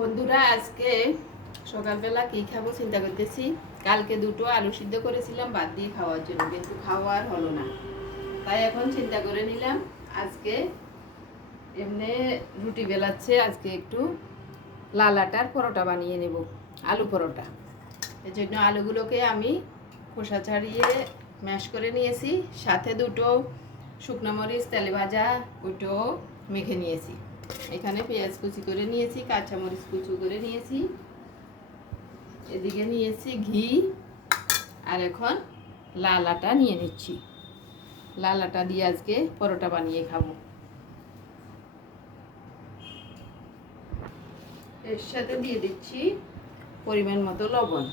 বন্ধুরা, আজকে সকালবেলা কি খাবো চিন্তা করতেছি। কালকে দুটো আলু সিদ্ধ করেছিলাম বাদ দিয়ে খাওয়ার জন্য, কিন্তু খাওয়ার হলো না। তাই এখন চিন্তা করে নিলাম আজকে এমনি রুটি বেলাচ্ছে, আজকে একটু লাল আটার পরোটা বানিয়ে নেব, আলু পরোটা। এর জন্য আলুগুলোকে আমি খোসা ছাড়িয়ে ম্যাশ করে নিয়েছি, সাথে দুটো শুকনো মরিচ তেলে ভাজা ওইটাও মেখে নিয়েছি। এখানে পেঁয়াজ কুচি করে নিয়েছি, কাঁচামরিচ কুচি করে নিয়েছি, এদিকে নিয়েছি ঘি, আর এখন লাল আটা নিয়ে নিচ্ছি। লাল আটা দিয়ে আজকে পরোটা বানিয়ে খাবো। এর সাথে দিয়ে দিচ্ছি পরিমাণ মতো লবণ,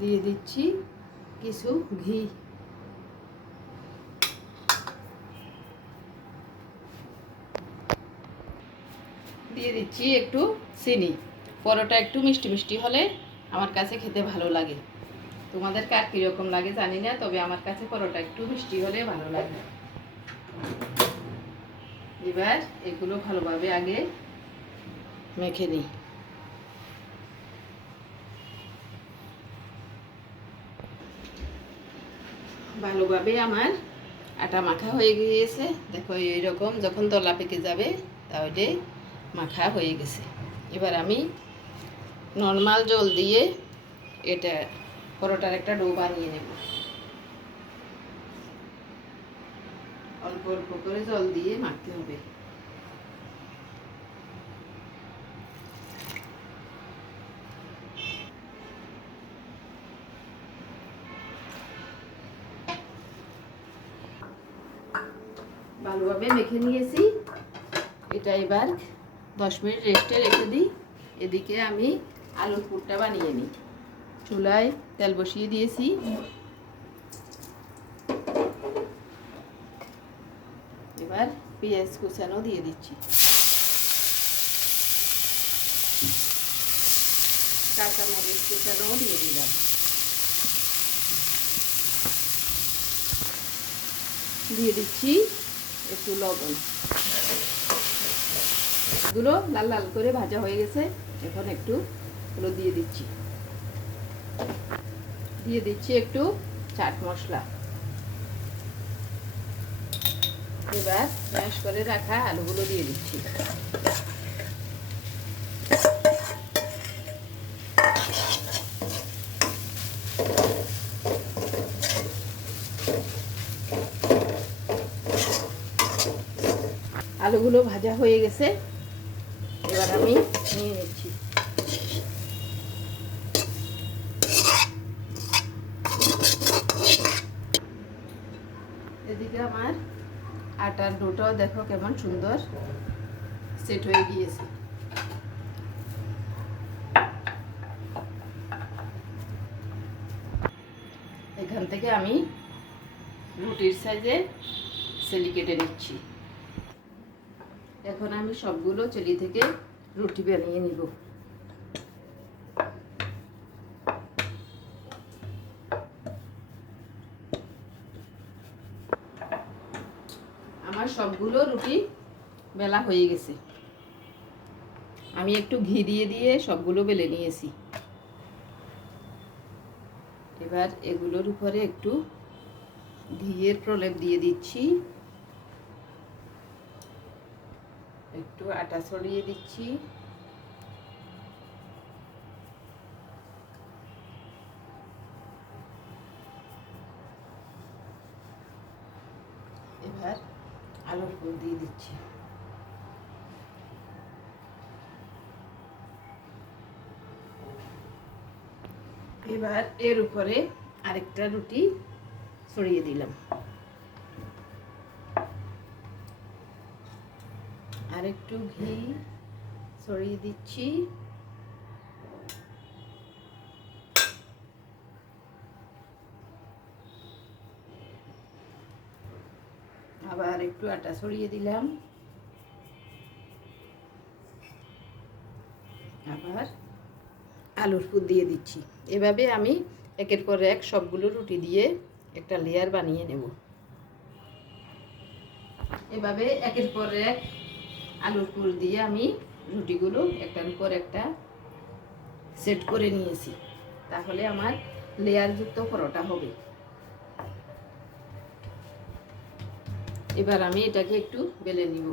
দিয়ে দিচ্ছি কিছু ঘি, দিয়ে দিচ্ছি একটু চিনি। পরোটা একটু মিষ্টি মিষ্টি হলে আমার কাছে খেতে ভালো লাগে। তোমাদের কার কীরকম লাগে জানি না, তবে আমার কাছে পরোটা একটু মিষ্টি হলে ভালো লাগে। এবার এগুলো ভালোভাবে আগে মেখে নিই। ভালোভাবে আমার আটা মাখা হয়ে গিয়েছে, দেখো এইরকম যখন দলা পেকে যাবে তাহলে মাখা হয়ে গেছে। এবার আমি নর্মাল জল দিয়ে এটা পরোটার একটা ডো বানিয়ে নেব। অল্প অল্প করে জল দিয়ে মাখতে হবে। ভালোভাবে মেখে নিয়েছি, এটা এবার 10 মিনিট রেস্টে রেখে দিই। এদিকে আমি আলুর পুরটা বানিয়ে নিই। চুলায় তেল বসিয়ে দিয়েছি, এবার পেঁয়াজ কুচানো দিয়ে দিচ্ছি, কাঁচামরিচ কুচানো দিয়ে দিলাম, দিয়ে দিচ্ছি একটু লবণ। এগুলো লাল লাল করে ভাজা হয়ে গেছে, এখন একটু হলুদ দিয়ে দিচ্ছি, দিয়ে দিচ্ছি একটু চাট মশলা। এবার ম্যাশ করে রাখা আলুগুলো দিয়ে দিচ্ছি, আলুগুলো ভাজা হয়ে গেছে, এবার আমি নিয়ে নিচ্ছি। এদিকে আমার আটার ডোটাও দেখো কেমন সুন্দর সেট হয়ে গিয়েছে। এখান থেকে আমি রুটির সাইজে সেলি কেটে নিচ্ছি। এখন আমি সবগুলো চেলি থেকে রুটি বানিয়ে নিব। আমার সবগুলো রুটি বেলা হয়ে গেছে, আমি একটু ঘি দিয়ে দিয়ে সবগুলো বেলে নিয়েছি। এবার এগুলোর উপরে একটু ঘিয়ের প্রলেপ দিয়ে দিচ্ছি, একটু আটা ছড়িয়ে দিচ্ছি, এবার আলুর পুর দিয়ে দিচ্ছি, এবার এর উপরে আরেকটা রুটি ছড়িয়ে দিলাম, আরেকটু ঘি ছড়িয়ে দিচ্ছি, আবার একটু আটা ছড়িয়ে দিলাম, আবার আলুর পুর দিয়ে দিচ্ছি। এভাবে আমি একের পর এক সবগুলো রুটি দিয়ে একটা লেয়ার বানিয়ে নেব। এভাবে একের পর এক আলুর পুর দিয়ে আমি রুটিগুলো একটার উপর একটা সেট করে নিয়েছি, তাহলে আমার লেয়ারযুক্ত পরোটা হবে। এবার আমি এটাকে একটু বেলে নিব।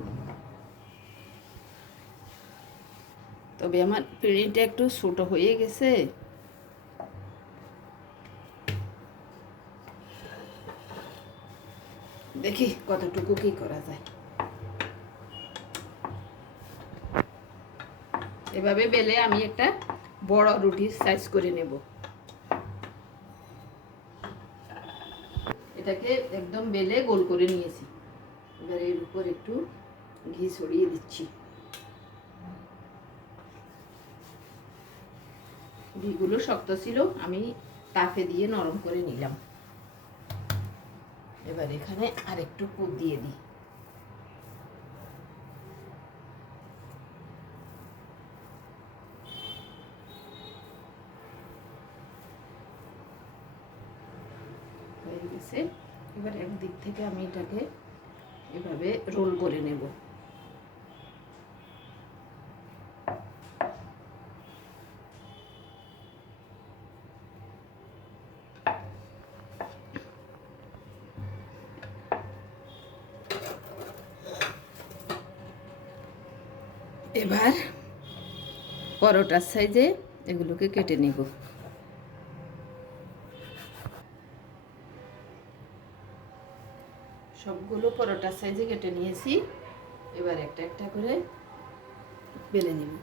তবে আমার পিঁড়িটা একটু ছোট হয়ে গেছে, দেখি কতটুকু কি করা যায়। এভাবে বেলে আমি একটা বড় রুটির সাইজ করে নেব। এটাকে একদম বেলে গোল করে নিয়েছি। এবার এর উপর একটু ঘি ছড়িয়ে দিচ্ছি। ঘিগুলো শক্ত ছিল, আমি তাপে দিয়ে নরম করে নিলাম। এবার এখানে আরেকটু পুর দিয়ে দিই। হয়ে গেছে। এবার একদিক থেকে আমি এটাকে এভাবে রোল করে নেব। এবার পরোটার সাইজে এগুলোকে কেটে নেব। সবগুলো পরোটার সাইজে কেটে নিয়েছি। এবার একটা একটা করে বেলে নেব।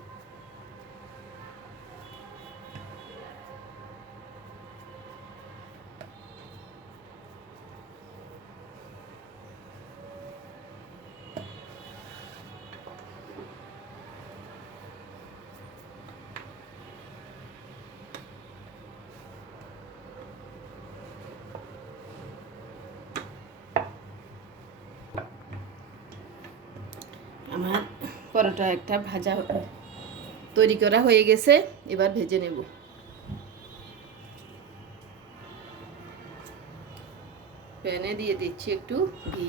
আমার পরোটা একটা ভাজা তৈরি করা হয়ে গেছে, এবার ভেজে নেব। প্যানে দিয়ে দিচ্ছি একটু ঘি।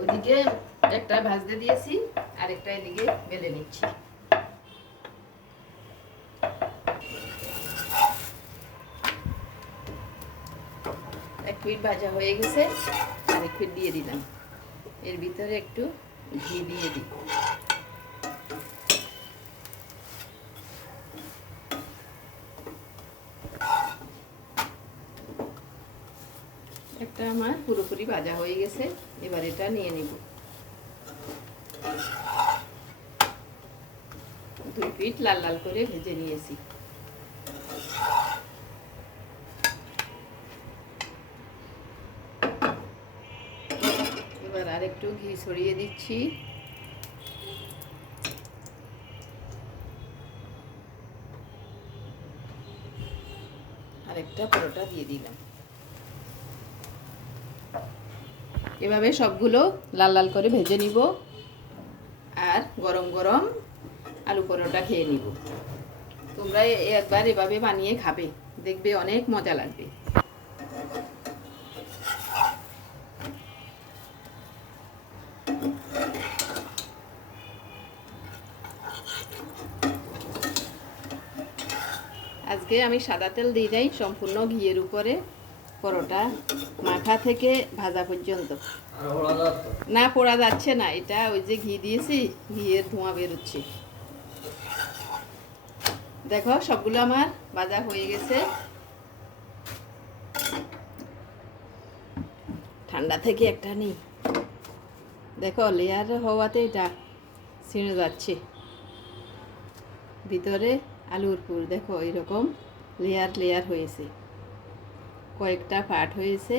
ওদিকে একটা ভাজতে দিয়েছি, আরেকটা এদিকে বেলে নিচ্ছি। এক পিঠ ভাজা হয়ে গেছে, আরেক পিঠ দিয়ে দিলাম। এর ভিতরে একটু ঘি দিয়ে দিই। একটা আমার পুরোপুরি ভাজা হয়ে গেছে, এবার এটা নিয়ে নিব। দুই পিঠ লাল লাল করে ভেজে নিয়েছি। এবার আরেকটু ঘি ছড়িয়ে দিচ্ছি। আরেকটা পরোটা দিয়ে দিলাম। এভাবে সবগুলো লাল লাল করে ভেজে নিব আর গরম গরম আলু পরোটা খেয়ে নিব। তোমরা একবার এভাবে বানিয়ে খাবে, দেখবে অনেক মজা লাগবে। আজকে আমি সাদা তেল দিই নাই, সম্পূর্ণ ঘিয়ের উপরে পরোটা মাখা থেকে ভাজা পর্যন্ত। না পোড়া যাচ্ছে না, এটা ওই যে ঘি দিয়েছি, ঘিয়ের ধোঁয়া বেরোচ্ছে। দেখো সবগুলো আমার ভাজা হয়ে গেছে। ঠান্ডা থেকে একটা নেই, দেখো লেয়ার হওয়াতে এটা ছিঁড়ে যাচ্ছে। ভিতরে আলুর পুর দেখো এরকম লেয়ার লেয়ার হয়েছে, কয়েকটা পার্ট হয়েছে।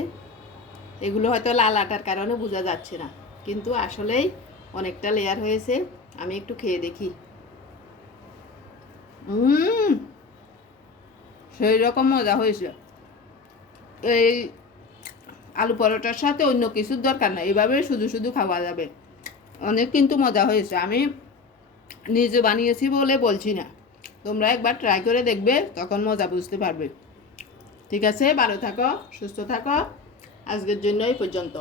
এগুলো হয়তো লাল আটার কারণে বোঝা যাচ্ছে না, কিন্তু আসলেই অনেকটা লেয়ার হয়েছে। আমি একটু খেয়ে দেখি। সেই রকম মজা হয়েছে। এই আলু পরোটার সাথে অন্য কিছুর দরকার নাই, এভাবে শুধু শুধু খাওয়া যাবে। অনেক কিন্তু মজা হয়েছে, আমি নিজে বানিয়েছি বলে বলছি না, তোমরা একবার ট্রাই করে দেখবে, তখন মজা বুঝতে পারবে। ঠিক আছে, ভালো থাকো, সুস্থ থাকো, আজকের জন্য এই পর্যন্ত।